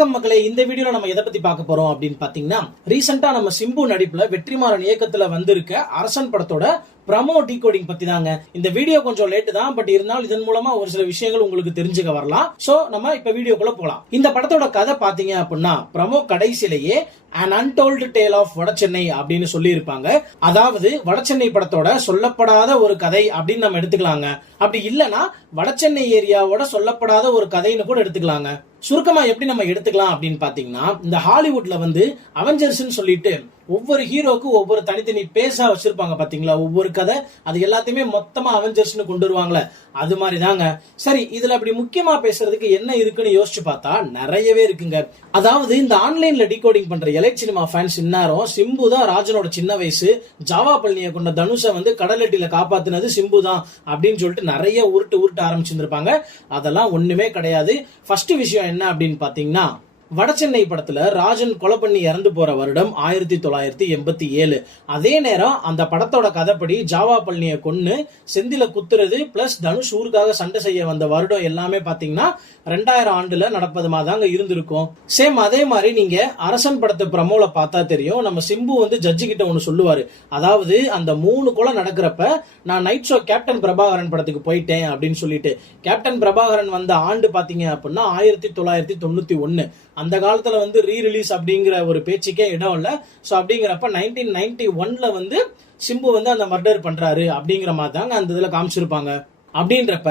வணக்கம் மக்களே, இந்த வீடியோல நம்ம எதை பத்தி பார்க்க போறோம் அப்படின்னு பாத்தீங்கன்னா, ரீசெண்டா நம்ம சிம்பு நடிப்புல வெற்றிமாறன் இயக்கத்துல வந்திருக்க அரசன் படத்தோட ப்ரமோ டீகோடிங் பத்தி தாங்க. இந்த வீடியோ கொஞ்சம் லேட் தான், பட் இருந்தாலும் இதன் மூலமா ஒரு சில விஷயங்கள் உங்களுக்கு தெரிஞ்சுக்க வரலாம். சோ நம்ம இப்ப வீடியோக்குள்ள போலாம். இந்த படத்தோட கதை பாத்தீங்க அப்படின்னா, ப்ரமோ கடைசியிலேயே an untold tale of Vada Chennai அப்படின்னு சொல்லி இருப்பாங்க. அதாவது வடசென்னை படத்தோட சொல்லப்படாத ஒரு கதை அப்படின்னு நம்ம எடுத்துக்கலாங்க. அப்படி இல்லனா வடசென்னை ஏரியாவோட சொல்லப்படாத ஒரு கதைன்னு கூட எடுத்துக்கலாங்க. சுருக்கமா எப்படி நம்ம எடுத்துக்கலாம் அப்படின்னு பாத்தீங்கன்னா, இந்த ஹாலிவுட்ல வந்து அவெஞ்சர்ஸ் சொல்லிட்டு ஒவ்வொரு ஹீரோக்கு ஒவ்வொரு தனித்தனி பேசா வச்சிருப்பாங்க பாத்தீங்களா, ஒவ்வொரு கதை, அது எல்லாத்தையுமே மொத்தமா அவெஞ்சர்ஸ் கொண்டு வருவாங்களே, அது மாதிரி தாங்க. சரி, இதுல அப்படி முக்கியமா பேசுறதுக்கு என்ன இருக்குன்னு யோசிச்சு பார்த்தா நிறையவே இருக்குங்க. அதாவது இந்த ஆன்லைன்ல டிகோடிங் பண்ற எலைட் சினிமா ஃபேன்ஸ் இந்நேரம் சிம்பு தான் ராஜனோட சின்ன வயசு, ஜாவா பழனியை கொண்ட தனுஷை வந்து கடலட்டில காப்பாத்தினது சிம்பு தான் அப்படின்னு சொல்லிட்டு நிறைய உருட்டு ஆரம்பிச்சிருந்திருப்பாங்க. அதெல்லாம் ஒண்ணுமே கிடையாது. ஃபர்ஸ்ட் விஷயம் என்ன அப்படின்னு பாத்தீங்கன்னா, வடசென்னை படத்துல ராஜன் கொலை பண்ணி இறந்து போற வருடம் 1987. அதே நேரம் அந்த படத்தோட கதைப்படி ஜாவா பழனியை கொன்னு செந்தில குத்துறது பிளஸ் தனுஷ் ஊருக்காக சண்டை செய்ய வந்த வருடம் எல்லாமே பாத்தீங்கன்னா 2000 ஆண்டுல நடப்பதுமா தாங்க இருந்திருக்கும். சேம் அதே மாதிரி நீங்க அரசன் படத்தை ப்ரமோல பார்த்தா தெரியும், நம்ம சிம்பு வந்து ஜட்ஜி கிட்ட ஒண்ணு சொல்லுவாரு. அதாவது அந்த 3 கொலை நடக்கிறப்ப நான் நைட் ஷோ கேப்டன் பிரபாகரன் படத்துக்கு போயிட்டேன் அப்படின்னு சொல்லிட்டு. கேப்டன் பிரபாகரன் வந்த ஆண்டு பாத்தீங்க அப்படின்னா 1991. அந்த காலத்துல வந்து ரீ ரிலீஸ் அப்படிங்கிற ஒரு பேச்சுக்கே இடம் இல்ல. சோ அப்படிங்கிறப்ப 1991ல வந்து சிம்பு வந்து அந்த மர்டர் பண்றாரு அப்படிங்கிற மாதிரி தாங்க அந்த இதுல காமிச்சிருப்பாங்க. அப்படின்றப்ப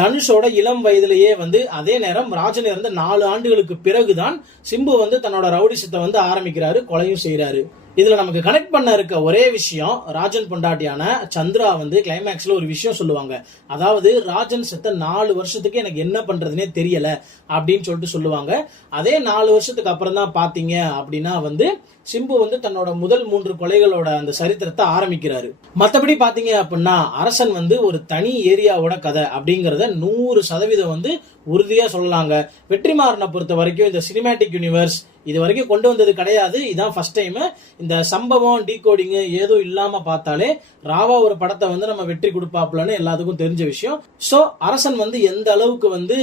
தனுஷோட இளம் வயதிலேயே வந்து அதே நேரம் ராஜன் இறந்து 4 ஆண்டுகளுக்கு பிறகுதான் சிம்பு வந்து தன்னோட ரவுடிசத்தை வந்து ஆரம்பிக்கிறாரு, கொலையும் செய்யறாரு. இதுல நமக்கு கனெக்ட் பண்ண இருக்க ஒரே விஷயம், ராஜன் பொண்டாட்டியான சந்திரா வந்து கிளைமேக்ஸ்ல ஒரு விஷயம் சொல்லுவாங்க. அதாவது ராஜன் செத்த 4 வருஷத்துக்கு எனக்கு என்ன பண்றதுனே தெரியல அப்படின்னு சொல்லிட்டு சொல்லுவாங்க. அதே 4 வருஷத்துக்கு அப்புறம் தான் பாத்தீங்க அப்படின்னா வந்து சிம்பு வந்து தன்னோட முதல் 3 கொலைகளோட அந்த சரித்திரத்தை ஆரம்பிக்கிறாரு. மத்தபடி பாத்தீங்க அப்படின்னா அரசன் வந்து ஒரு தனி ஏரியாவோட கதை அப்படிங்கறத 100% வந்து உறுதியா சொல்லலாங்க. வெற்றிமாறனை பொறுத்த வரைக்கும் இந்த சினிமேட்டிக் யூனிவர்ஸ் இது வரைக்கும் கொண்டு வந்தது கிடையாது. இதான் ஃபர்ஸ்ட் டைம். இந்த சம்பவம் டீகோடிங் ஏதோ இல்லாம பார்த்தாலே ராவா ஒரு படத்தை வந்து நம்ம வெற்றி கொடுப்பாப்லன்னு எல்லாத்துக்கும் தெரிஞ்ச விஷயம். சோ அரசன் வந்து எந்த அளவுக்கு வந்து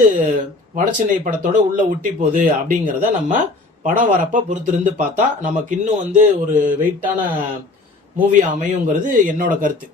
வடசென்னை படத்தோட உள்ள ஒட்டி போகுது அப்படிங்கறத நம்ம படம் வரப்ப பொறுத்திருந்து பார்த்தா நமக்கு இன்னும் வந்து ஒரு வெயிட்டான மூவியா அமையுங்கிறது என்னோட கருத்து.